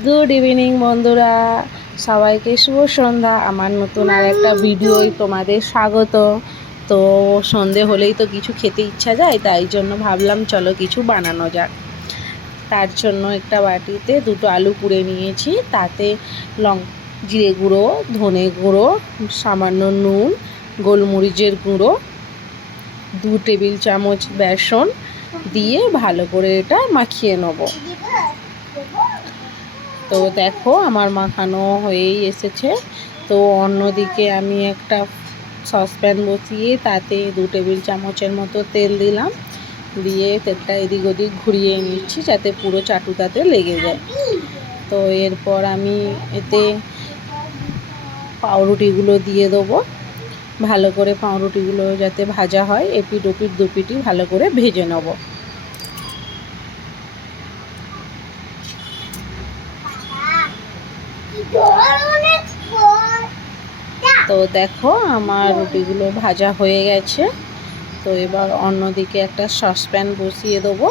Good evening বন্ধুরা, সবাইকে শুভ সন্ধ্যা। আমার নতুন আর একটা ভিডিওয় তোমাদের স্বাগত। তো সন্ধে হলেই তো কিছু খেতে ইচ্ছা যায়, তাই জন্য ভাবলাম চলো কিছু বানানো যাক। তার জন্য একটা বাটিতে দুটো আলু পুড়ে নিয়েছি, তাতে জিরে গুঁড়ো, ধনে গুঁড়ো, সামান্য নুন, গোলমরিচের গুঁড়ো, 2 টেবিল চামচ বেসন দিয়ে ভালো করে এটা মাখিয়ে নেব। তো দেখো আমার মাখানো হয়েই এসেছে। তো অন্যদিকে আমি একটা সসপ্যান বসিয়ে তাতে 2 টেবিল চামচের মতো তেল দিলাম, দিয়ে তেলটা এদিক ওদিক ঘুরিয়ে নিচ্ছি যাতে পুরো চাটুটাতে লেগে যায়। তো এরপর আমি এতে পাউরুটিগুলো দিয়ে দেবো। ভালো করে পাউরুটিগুলো যাতে ভাজা হয়, এপিট ওপিট দুপিটি ভালো করে ভেজে নেব। তো দেখো আমার রুটিগুলো ভাজা হয়ে গেছে। তো এবার অন্যদিকে একটা সসপ্যান বসিয়ে দেবো,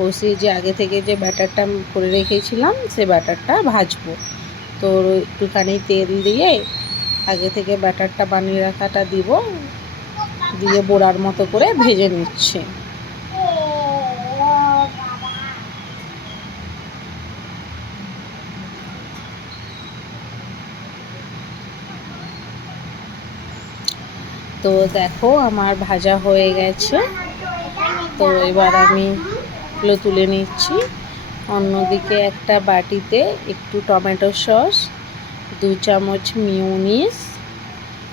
বসিয়ে যে আগে থেকে যে ব্যাটারটা করে রেখেছিলাম সে ব্যাটারটা ভাজবো। তো একটুখানি তেল দিয়ে আগে থেকে ব্যাটারটা বানিয়ে রাখাটা দিব, দিয়ে বড়ার মতো করে ভেজে নিচ্ছি। তো দেখো আমার ভাজা হয়ে গেছে। তো এবার আমি এগুলো তুলে নিচ্ছি। অন্যদিকে একটা বাটিতে একটু টমেটো সস, 2 চামচ মিউনিস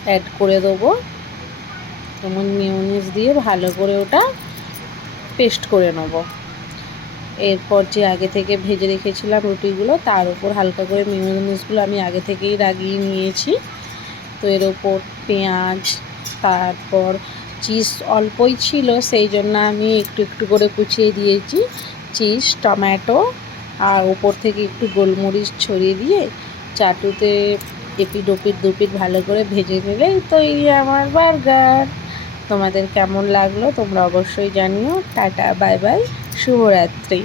অ্যাড করে দেবো। যেমন মিউনিস দিয়ে ভালো করে ওটা পেস্ট করে নেব। এরপর যে আগে থেকে ভেজে রেখেছিলাম রুটিগুলো, তার উপর হালকা করে মিউনিসগুলো আমি আগে থেকেই লাগিয়ে নিয়েছি। তো এর ওপর পেঁয়াজ, তারপর চিজ অল্পই ছিল, সেই জন্য আমি একটু একটু করে কুচিয়ে দিয়েছি চিজ, টমেটো, আর ওপর থেকে একটু গোলমরিচ ছড়িয়ে দিয়ে চাটুতে এপিট ওপিট দুপিট ভালো করে ভেজে নিলেই তৈরি আমার বার্গার। তোমাদের কেমন লাগলো তোমরা অবশ্যই জানিও। টাটা, বাই বাই, শুভরাত্রি।